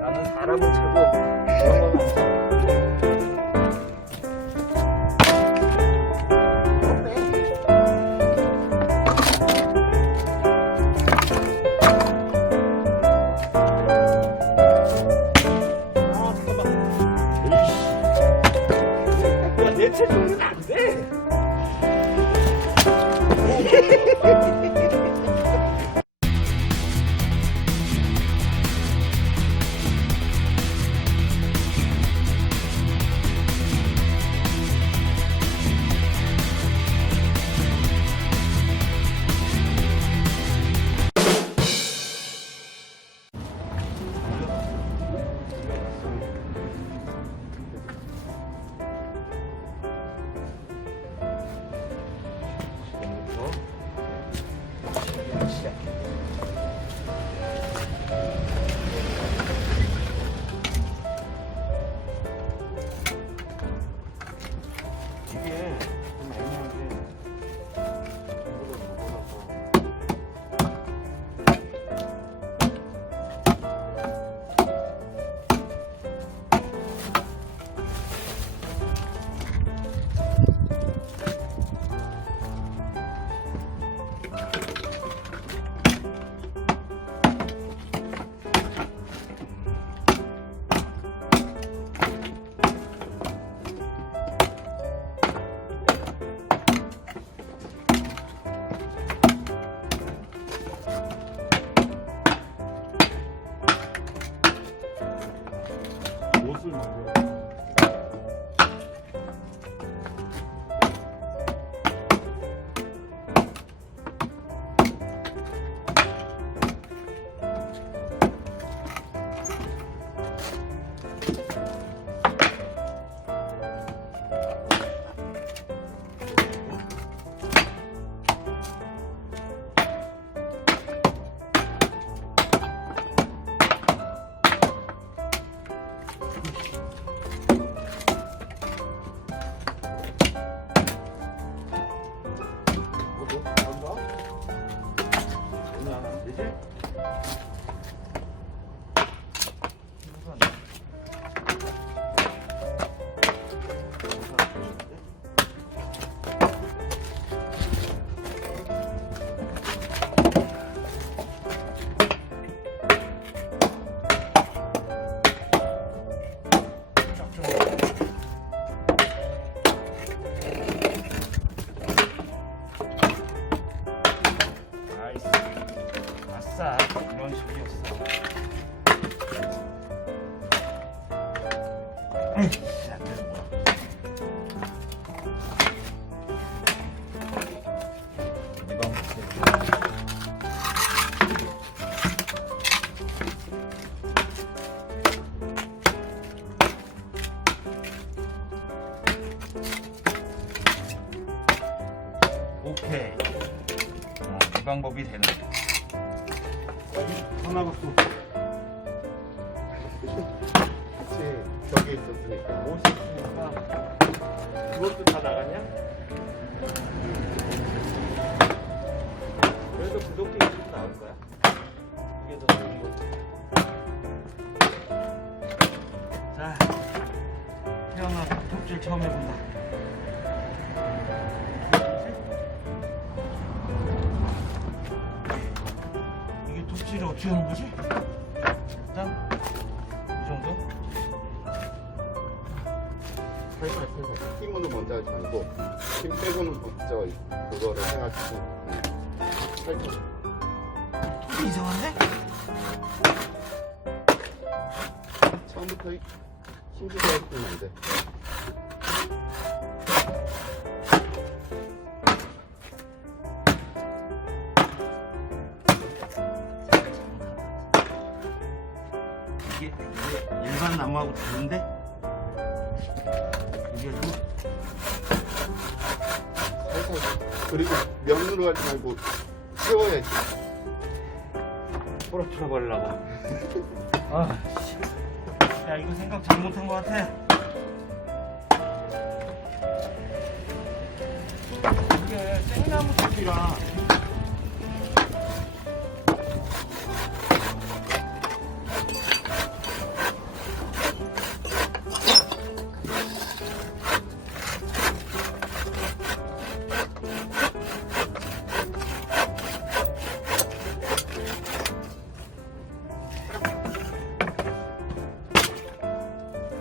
나는 사람을 차고 그런 건 안 차. 내 체중은 안 돼. 옷을 만들어. 이런 식이었어. 에이씨, 안 되는 거야. 이번 오케이. 이 방법이 되네. 하나 갖고 그치, 저기 있었으니까. 옷이 있으니까. 그것도 다 나갔냐? 그래도 구독기 좀 나올 거야. 이게 더 좋은 거지. 자, 태어나서 톱질 처음 해본다. 톱질을 어떻게 하는 거지? 일단 이 정도? 살살 힘으로 먼저 하지 말고 힘 빼고는 먼저 그거를 해가지고 살살. 톱이 이상한데? 처음부터 힘주고 했으면 안 돼. 이게 일반 나무하고 다른데? 이게 좀 살살. 그리고 면으로 하지 말고 세워야지. 부러뜨려 버리려고. 아, 야, 이거 생각 잘못한 것 같아. 이게 생나무 톱이라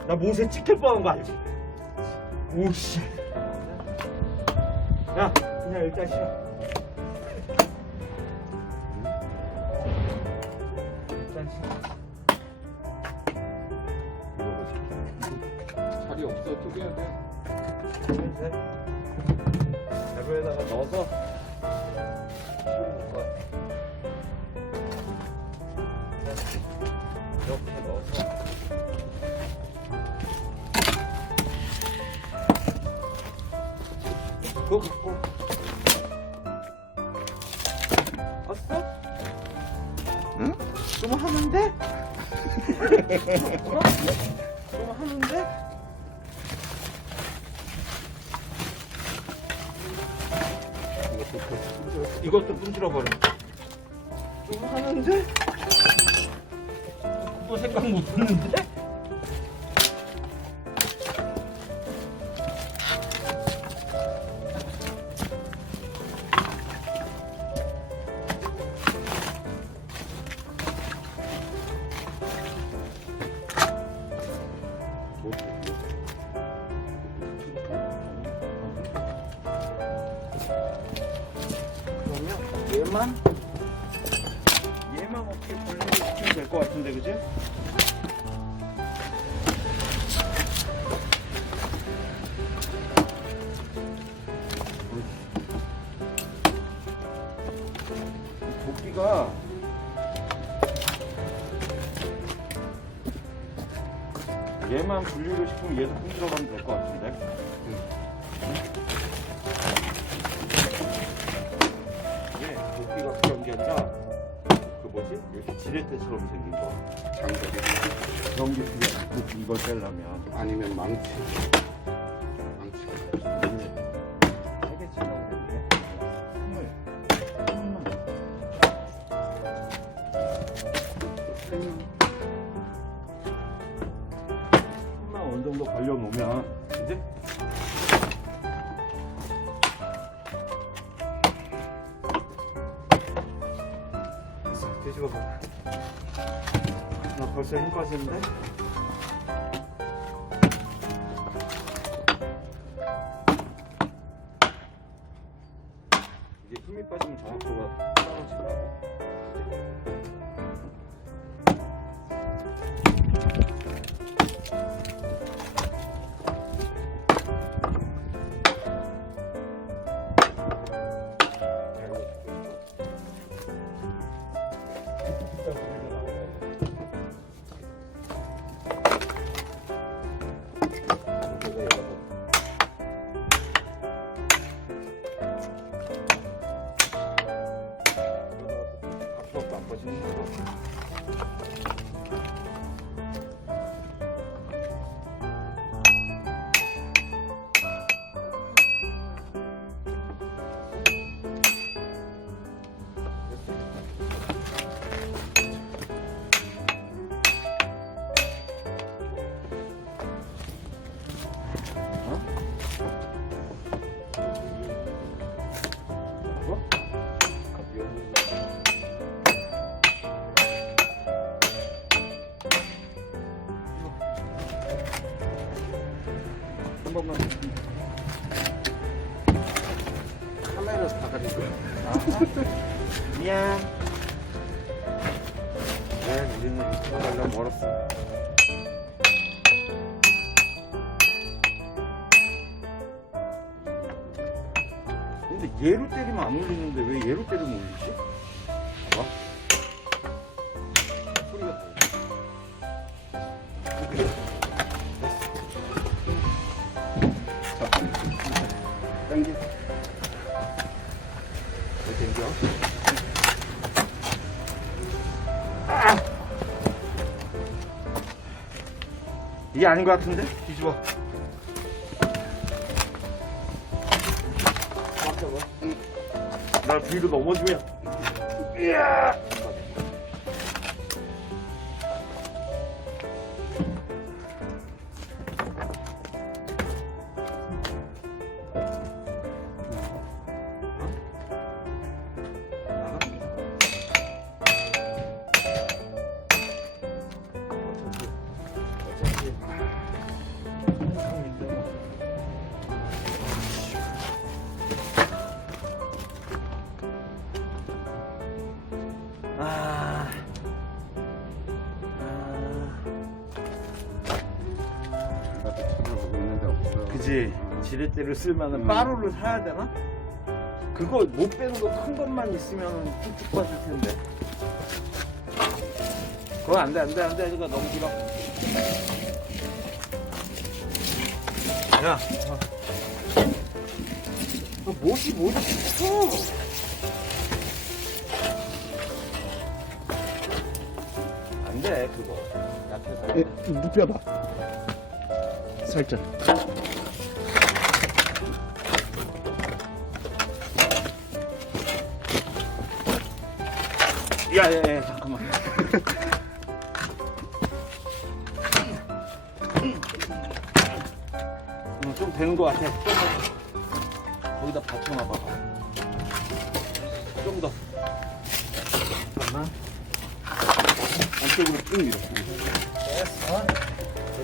나 못에 찍힐 뻔한 거 알지? 오씨. 야, 그냥 일단 쉬어. 일단 쉬어. 자리 없어. 쪼개야 돼. 그러면 돼. 배부에다가 넣어서 씌우는 거야. 이렇게 넣어서. 그거 갖고 왔어? 응? 좀 하는데? 좀 하는데? 이것도 분질러버려. 좀 하는데? 그거 생각 못했는데? 그러면 얘만 어떻게 분리를 시키면 될 것 같은데, 그지? 도끼가 얘만 분리를 시키면 얘도 뿜 들어가면 될 것 같은데. 이게 도끼가 그런 게 아니라 그 뭐지? 이렇게 지렛대처럼 생긴 거. 장갑이. 그런 게 그게 도끼 이걸 떼려면 아니면 망치. 망치. 세개 치려고 그랬는데 힘만 어느 정도 걸려놓으면 이제 됐어. 뒤집어봐. 나 벌써 힘 빠지는데? 이게 힘이 빠지면 정확도가 떨어지더라고. 앞으로도 안 빠지는 거야. 한 번만 카메라 다 가진 거야. 미안. 우리는 유튜브 가려면 멀었어. 근데 얘로 때리면 안 울리는데 왜 얘로 때리면 울리지? 봐봐. 소리가 당겨. 왜 땡겨? 이게 아닌 것 같은데? 뒤집어. 나 뒤로 넘어지면. 이야! 그지. 지렛대를 쓰면은 빠루를 사야 되나? 그거 못 빼는 거 큰 것만 있으면 쭉쭉 빠질 텐데. 그건 안 돼, 안 돼, 안 돼. 이거 너무 길어. 야, 너 못이 뭐지? 안 돼, 그거. 약해서. 눕혀봐. 살짝. 야, 야, 야, 잠깐만. 좀 되는 것 같아. 거기다 받쳐놔봐. 좀 더. 잠깐만. 안쪽으로 쭉 밀어. 됐어.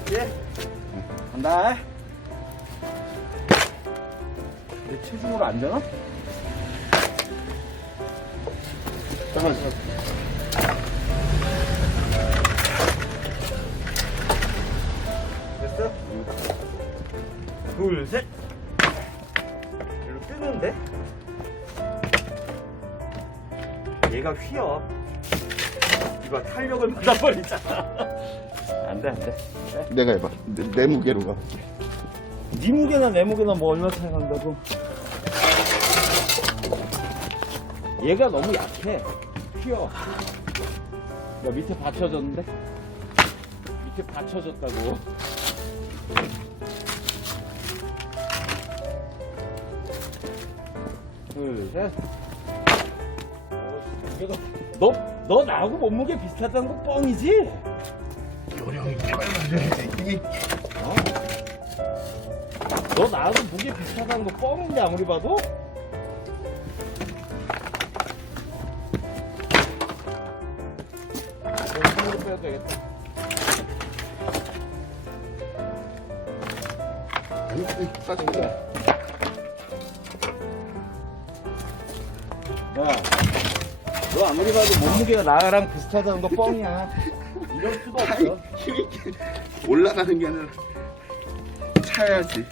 됐지? 간다. 내 체중으로 안 되나? 잠깐만. 됐어? 둘, 셋. 이리로 뜨는데? 얘가 휘어. 이거 탄력을 받아버리잖아. 안 돼, 안 돼. 내가 해봐. 내 무게로 가. 네 무게나 내 무게나 뭐 얼마 차이 난다고. 얘가 너무 약해. 휘어. 야, 밑에 받쳐졌는데? 밑에 받쳐졌다고. 둘, 셋. 이거 너 나하고 몸무게 비슷하다는 거 뻥이지? 요령이 빨라져야지. 어? 너 나하고 무게 비슷하다는 거 뻥인데 아무리 봐도? 손으로 빼야 되겠다. 아니, 빠진 거야. 야, 너 아무리 봐도 몸무게가 나랑 비슷하다는 거 뻥이야. 이럴 수가 없어. 힘이 올라가는 게 아니라 차야지.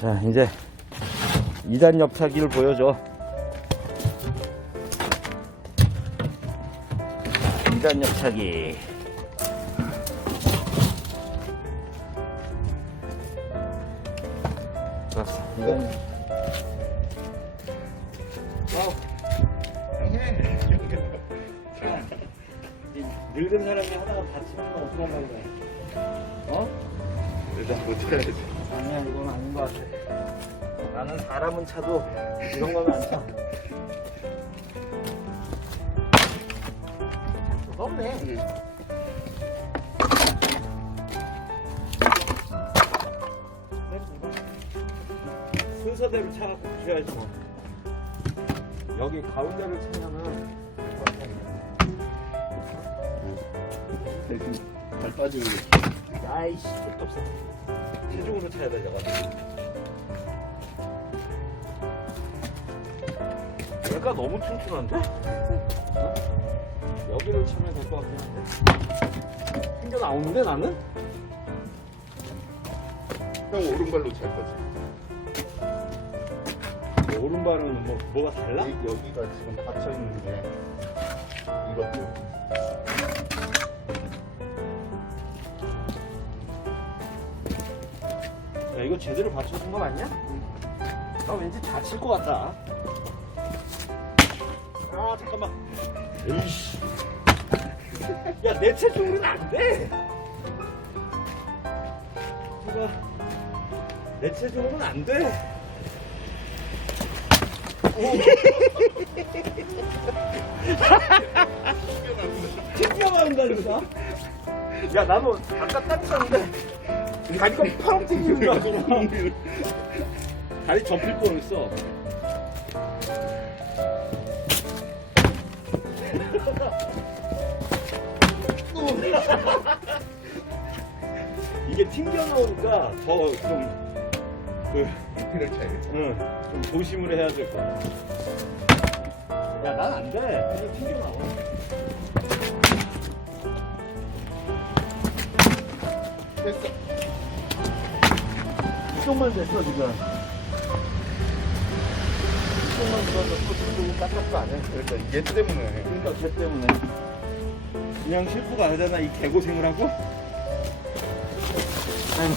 자, 이제 2단 옆차기를 보여줘. 2단 옆차기. 좋았어. 2단. 와우. 늙은 사람이 하다가 다치면 어떡하려고 그래? 어? 일단 못해야지. 아니야, 이건 아닌 것 같아. 나는 사람은 차도 이런 거는 안 차. 무섭네. 순서대로 차갖고 부셔야지 뭐. 여기 가운데를 차면은 대충 잘 빠지는 거. 아이씨, 끝도 없어. 체중으로 차야 돼, 저거. 얘가 너무 튼튼한데? 어? 여기를 차면 될 것 같긴 한데. 생겨 나오는데, 나는? 형 오른발로 찰 거지. 오른발은 뭐가 달라? 여기가 지금 받쳐 있는 게 이것도. 야, 이거 제대로 받쳐준 거 맞냐? 나 왠지 다칠 것 같다. 아, 잠깐만. 에이씨. 야, 내 체중으로는 안 돼. 제가 내 체중으로는 안 돼. 튕겨나온다니까. 야, 나도 아까 땀쳤는데 다리가 팡 튕긴다. 다리 접힐 뻔했어. 이게 튕겨 나오니까 좀 피를 차야겠지. 좀 조심을 해야 될 것 같아. 야, 난 안 돼. 그냥 튕겨나와. 됐어. 이쪽만 됐어, 지금. 이쪽만 들어서 또 뒤쪽은 깜짝도 안 해. 그러니까 얘 때문에. 그러니까 걔 때문에. 그냥 실수가 아니잖아, 이 개고생을 하고. 아유.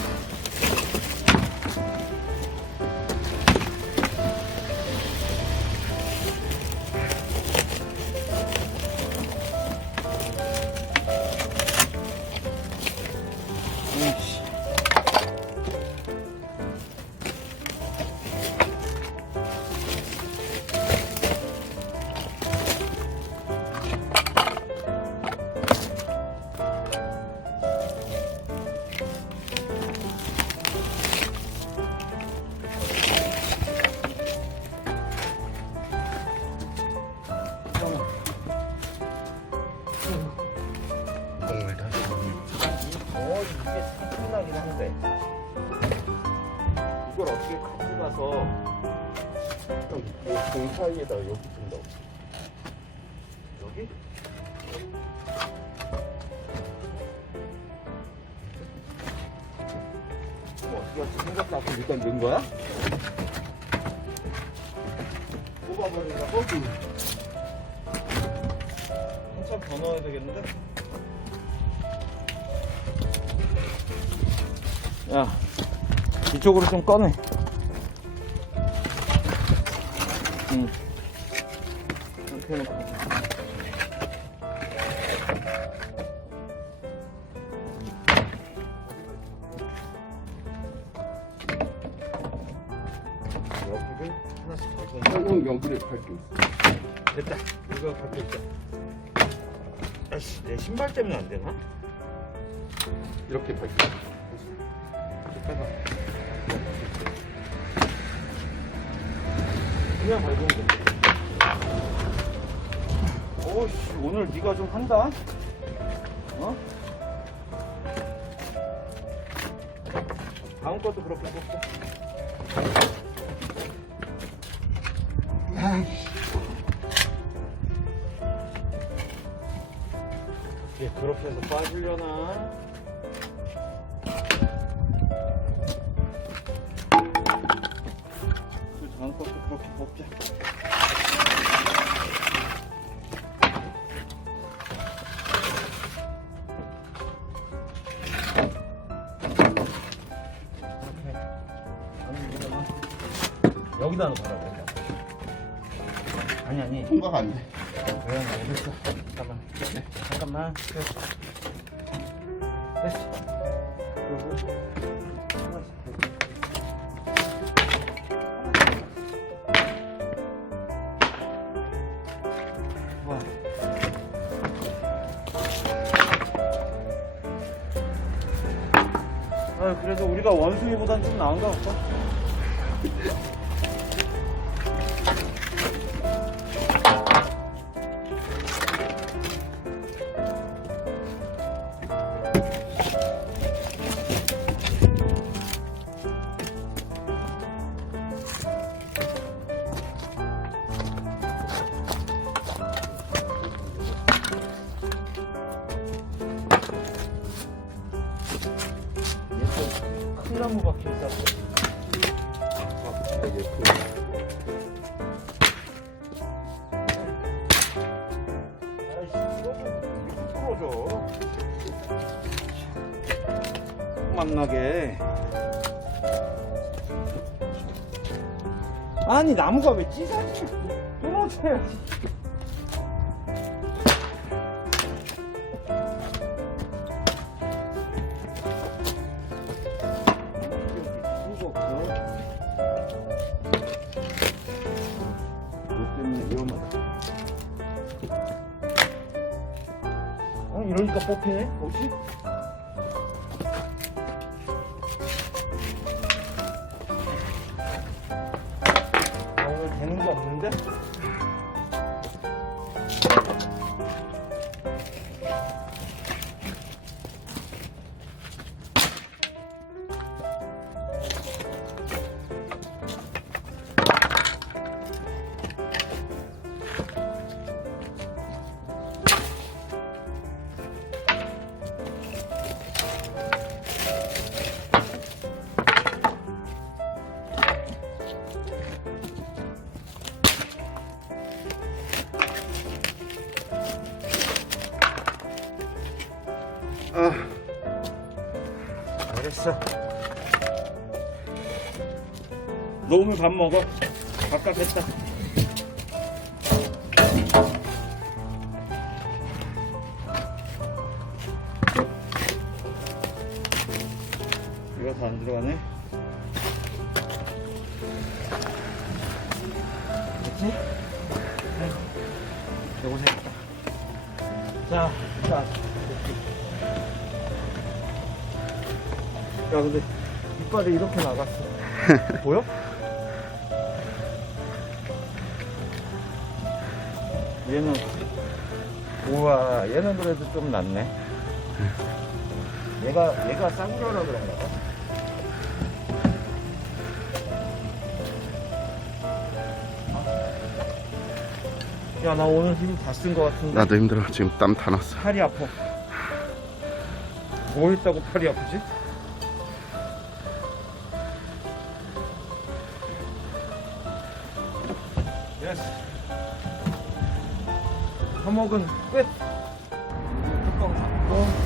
에이씨. 동물 다시. 이게 상큼하긴 한데 이걸 어떻게 갖고 가서 공 사이에다 여기 둔다고. 여기? 어떻게 할지 생각도 않고 일단 넣은 거야? 뽑아버리려고? 한참 더 넣어야 되겠는데? 야, 이쪽으로 좀 꺼내. 응. 이렇게 해놓고. 여기를 하나씩 밟고. 형 여기를 밟고 있어. 됐다. 이거 밟고 있자. 아씨, 내 신발 때문에 안 되나? 이렇게 밟고 있어. 그냥 밟으면 돼. 오씨, 오늘 네가 좀 한다. 어? 다음 것도 그렇게 뽑자. 이게 그렇게 해서 빠지려나? 그 다음 것도 그렇게 뽑자. 여기다 넣으라고. 아니. 통과가 안 돼. 왜 알겠어. 잠깐만. 잠깐만. 됐어. 그리고 하나씩 와. 아, 그래도 우리가 원숭이보단 좀 나은 것 같아. 큰 나무 박혀 있었어. 아이씨, 떨어져. 만나게. 아니, 나무가 왜 찢어지? 떨어져야지. 이러니까 뽑히네? 뭐지? 오늘 되는 게 없는데? 아, 알겠어. 너 오늘 밥 먹어. 밥값 했다. 이거 다 안 들어가네. 그렇지? 요거 생겼다. 자, 자. 야, 근데 이빨이 이렇게 나갔어. 보여? 얘는, 우와, 얘는 그래도 좀 낫네. 얘가 싸구려라 그런가 봐. 야, 나 오늘 힘 다 쓴 것 같은데. 나도 힘들어. 지금 땀 다 났어. 팔이 아파. 뭐 했다고 팔이 아프지? 예스. 화목은 끝. 뚜껑 닫고.